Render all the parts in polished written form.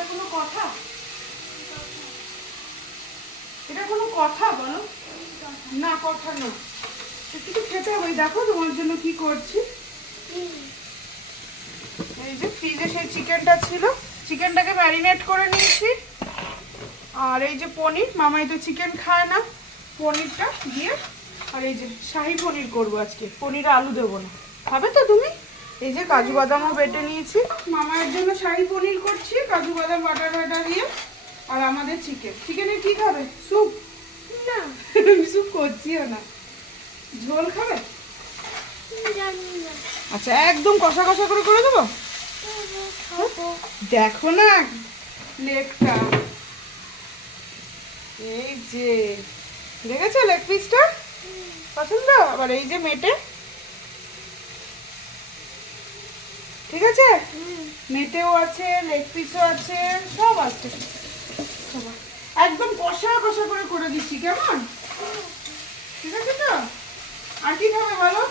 এটা কোনো কথা? এটা কোনো কথা বলো? না, কথা না। একটু তো খেতে হবে। দেখো তোমার জন্য কি করছি। এই যে ফ্রিজে সেই চিকেনটা ছিল, চিকেনটাকে ম্যারিনেট করে নিয়েছি। আর এই যে পনির, মামাই তো চিকেন খায় না, পনিরটা দিয়ে। আর এই যে শাহি পনির করবো আজকে, পনিরে আলু দেবো না। খাবে তো তুমি? এই যে কাজু বাদামও বেটে নিয়েছি, মামায়ের জন্য শাহি পনির করছি কাজু বাদাম বাটার বাটা দিয়ে। আর আমাদের চিকেন। চিকেনের কি খাবে? স্যুপ? না, স্যুপ করছিও না। ঝোল খাবে? আচ্ছা, একদম কষা কষা করে করে দেবো। দেখো না লেগটা, এই যে দেখেছো লেগ পিসটা? পছন্দ? আবার এই যে মেটে, ঠিক আছে, মেটেও আছে, লেগ পিসও আছে, সব আছে। একদম কষা কষা করে করে দিচ্ছি, কেমন? ঠিক আছে তো? আর কি খাবে বলো?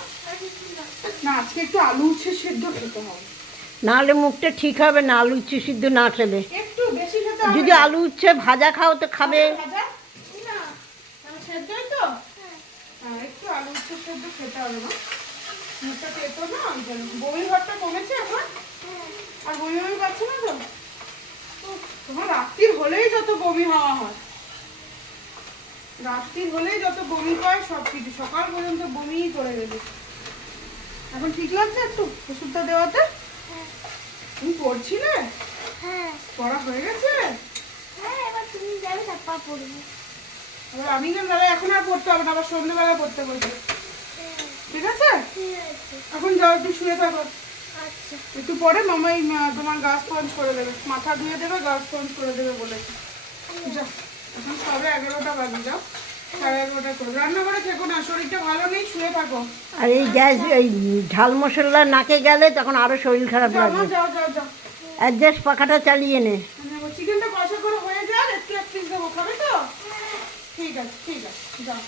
না, আজকে একটু আলু উচ্ছে সেদ্ধ খেতে হবে, নাহলে মুখটা ঠিক হবে না আলু উচ্ছে সিদ্ধ না খেলে। একটু বেশি খেতে হবে। যদি আলু উচ্ছে ভাজা খাও তো খাবে। ভাজা না, সেদ্ধই তো। হ্যাঁ, একটু আলু উচ্ছে সেদ্ধ খেতে হবে না, মুখটা পেতো না ওই জন্য। বমি ভাবটা কমেছে এখন? আর বমি বমি পাচ্ছে না তো? তোমার রাত্রির হলেই যত বমি হওয়া হয়, রাত্রির হলেই যত বমি পায়, সব কিছু সকাল পর্যন্ত বমিই করে গেলে। এখন ঠিক লাগছে একটু ওষুধটা দেওয়াতে? তুমি পড়ছিলে? পড়া হয়ে গেছে? এবার আমি গেলাম, এখন আর পড়তে হবে না, আবার সন্ধ্যেবেলা পড়তে বলবে। ঠিক আছে, এখন যাও একটু শুয়ে থাকো। একটু পরে মামাই তোমার গা স্পঞ্জ করে দেবে, মাথা ধুয়ে দেবে, গা স্পঞ্জ করে দেবে বলেছে। যাও, এখন সবে 11টা বাজে, যাও 11:30 করে রান্না করে থেকো না, শরীরটা ভালো নেই, শুয়ে থাকো। আর এই গ্যাস এই ঝাল মশলা নাকে গেলে তখন আরো শরীর খারাপ যাও মা, লাগবে। যাও যাও যাও। অ্যাডজাস্ট পাখাটা চালিয়ে নে। চিকেনটা কষা করে হয়ে যাক, একটু এক পিস দেবো, খাবে তো? ঠিক আছে, ঠিক আছে, যাও।